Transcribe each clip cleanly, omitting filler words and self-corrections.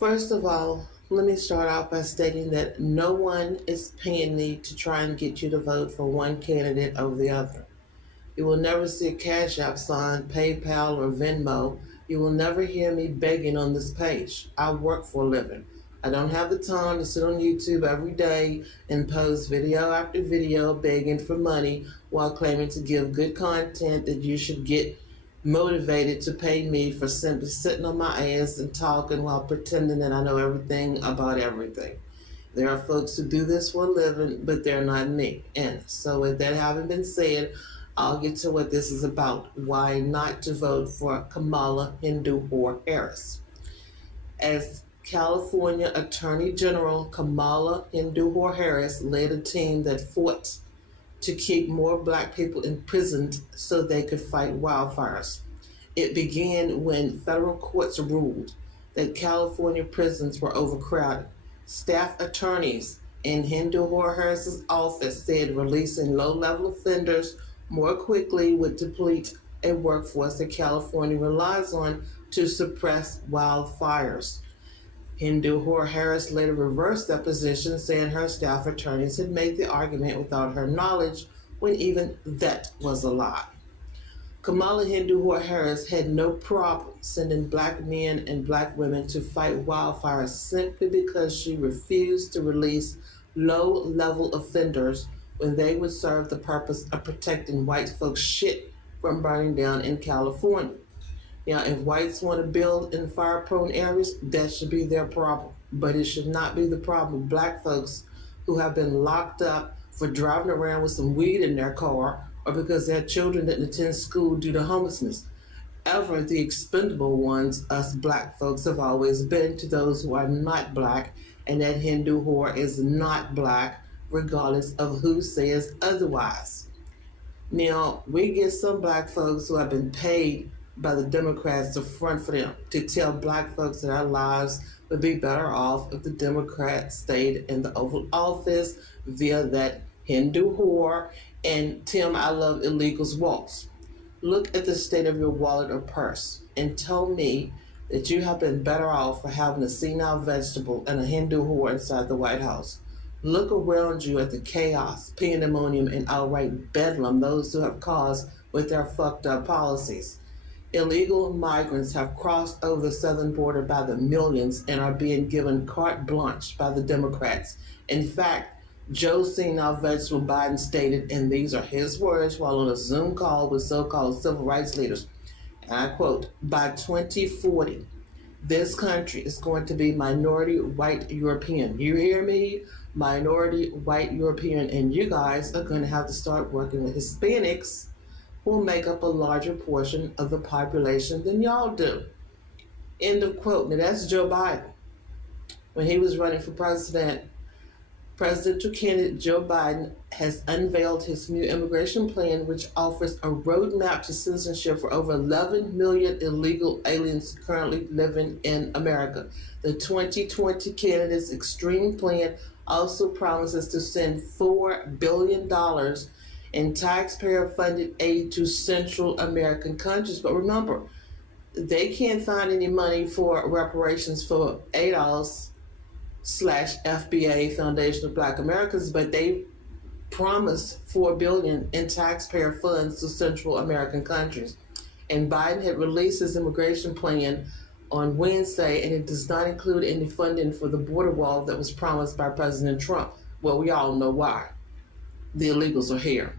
First of all, let me start out by stating that no one is paying me to try and get you to vote for one candidate over the other. You will never see a Cash App sign, PayPal, or Venmo. You will never hear me begging on this page. I work for a living. I don't have the time to sit on YouTube every day and post video after video begging for money while claiming to give good content that you should get motivated to pay me for simply sitting on my ass and talking while pretending that I know everything about everything. There are folks who do this for a living, but they're not me. And so, with that having been said, I'll get to what this is about. Why not to vote for Kamala Harris? As California Attorney General, Kamala Harris led a team that fought to keep more black people imprisoned so they could fight wildfires. It began when federal courts ruled that California prisons were overcrowded. Staff attorneys in Harris's office said releasing low-level offenders more quickly would deplete a workforce that California relies on to suppress wildfires. Harris later reversed that position, saying her staff attorneys had made the argument without her knowledge, when even that was a lie. Kamala Harris had no problem sending black men and black women to fight wildfires simply because she refused to release low-level offenders when they would serve the purpose of protecting white folks' shit from burning down in California. Now, if whites want to build in fire-prone areas, that should be their problem. But it should not be the problem of black folks who have been locked up for driving around with some weed in their car or because their children didn't attend school due to homelessness. Ever the expendable ones, us black folks have always been to those who are not black, and that Hindu whore is not black, regardless of who says otherwise. Now, we get some black folks who have been paid by the Democrats to front for them, to tell black folks that our lives would be better off if the Democrats stayed in the Oval Office via that Hindu whore and Tim I Love Illegals waltz. Look at the state of your wallet or purse and tell me that you have been better off for having a senile vegetable and a Hindu whore inside the White House. Look around you at the chaos, pandemonium, and outright bedlam those who have caused with their fucked up policies. Illegal migrants have crossed over the southern border by the millions and are being given carte blanche by the Democrats. In fact, Joe Senile Vegetable Biden stated, and these are his words while on a Zoom call with so-called civil rights leaders, and I quote, "By 2040, this country is going to be minority white European. You hear me? Minority white European, and you guys are going to have to start working with Hispanics who make up a larger portion of the population than y'all do." End of quote. Now that's Joe Biden. When he was running for presidential candidate Joe Biden has unveiled his new immigration plan, which offers a roadmap to citizenship for over 11 million illegal aliens currently living in America. The 2020 candidate's extreme plan also promises to send $4 billion in taxpayer-funded aid to Central American countries. But remember, they can't find any money for reparations for ADOS/FBA, Foundation of Black Americans, but they promised $4 billion in taxpayer funds to Central American countries. And Biden had released his immigration plan on Wednesday, and it does not include any funding for the border wall that was promised by President Trump. Well, we all know why. The illegals are here.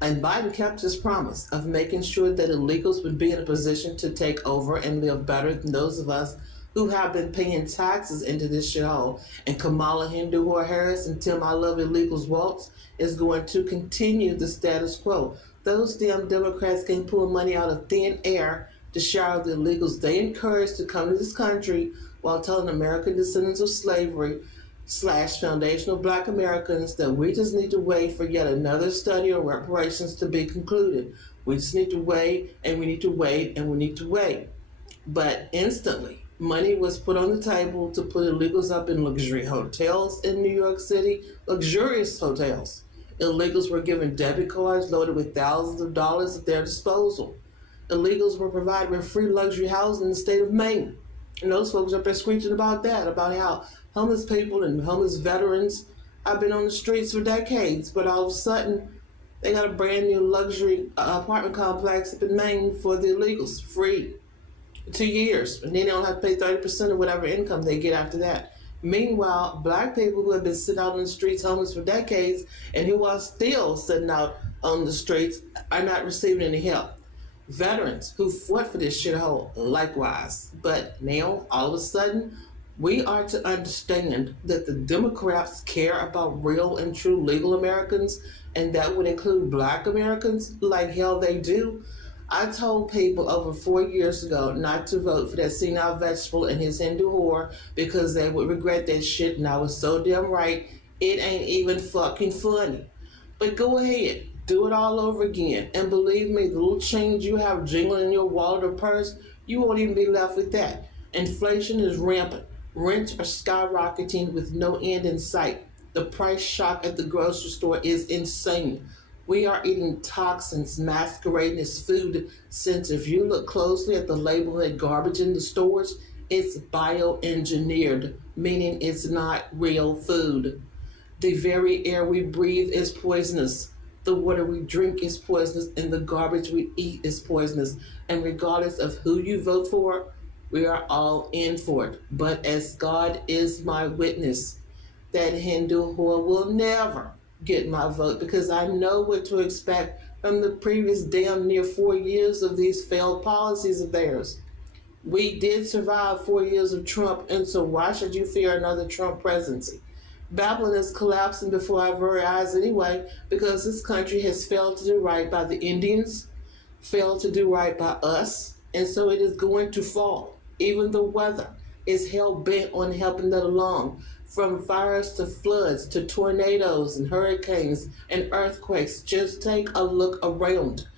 And Biden kept his promise of making sure that illegals would be in a position to take over and live better than those of us who have been paying taxes into this shithole. And Kamala Harris and Tim I Love Illegals waltz is going to continue the status quo. Those damn Democrats can't pull money out of thin air to shower the illegals they encourage to come to this country while telling American descendants of slavery / foundational Black Americans that we just need to wait for yet another study on reparations to be concluded. We just need to wait, and we need to wait, and we need to wait. But instantly, money was put on the table to put illegals up in luxury hotels in New York City, luxurious hotels. Illegals were given debit cards loaded with thousands of dollars at their disposal. Illegals were provided with free luxury housing in the state of Maine. And those folks up there screeching about that, about how homeless people and homeless veterans have been on the streets for decades, but all of a sudden they got a brand new luxury apartment complex up in Maine for the illegals, free, 2 years, and then they don't have to pay 30% of whatever income they get after that. Meanwhile, black people who have been sitting out on the streets homeless for decades and who are still sitting out on the streets are not receiving any help. Veterans who fought for this shithole likewise. But now, all of a sudden, we are to understand that the Democrats care about real and true legal Americans, and that would include black Americans, like hell they do. I told people over 4 years ago not to vote for that senile vegetable and his Hindu whore because they would regret that shit, and I was so damn right. It ain't even fucking funny. But go ahead, do it all over again. And believe me, the little change you have jingling in your wallet or purse, you won't even be left with that. Inflation is rampant. Rents are skyrocketing with no end in sight. The price shock at the grocery store is insane. We are eating toxins masquerading as food, since if you look closely at the label of garbage in the stores, it's bioengineered, meaning it's not real food. The very air we breathe is poisonous. The water we drink is poisonous, and the garbage we eat is poisonous. And regardless of who you vote for, we are all in for it. But as God is my witness, that Hindu whore will never get my vote, because I know what to expect from the previous damn near 4 years of these failed policies of theirs. We did survive 4 years of Trump, and so why should you fear another Trump presidency? Babylon is collapsing before our very eyes anyway, because this country has failed to do right by the Indians, failed to do right by us, and so it is going to fall. Even the weather is hell bent on helping that along. From fires to floods to tornadoes and hurricanes and earthquakes, just take a look around.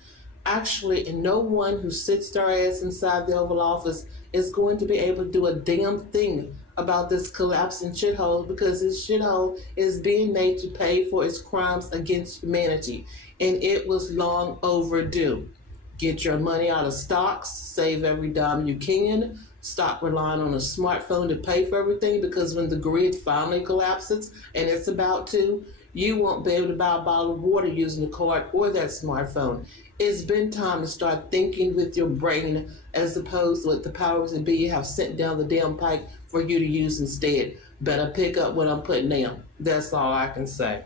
Actually, no one who sits their ass inside the Oval Office is going to be able to do a damn thing about this collapsing shithole, because this shithole is being made to pay for its crimes against humanity, and it was long overdue. Get your money out of stocks, save every dime you can, stop relying on a smartphone to pay for everything, because when the grid finally collapses, and it's about to, you won't be able to buy a bottle of water using the card or that smartphone. It's been time to start thinking with your brain, as opposed to what the powers that be have sent down the damn pike for you to use instead. Better pick up what I'm putting down. That's all I can say.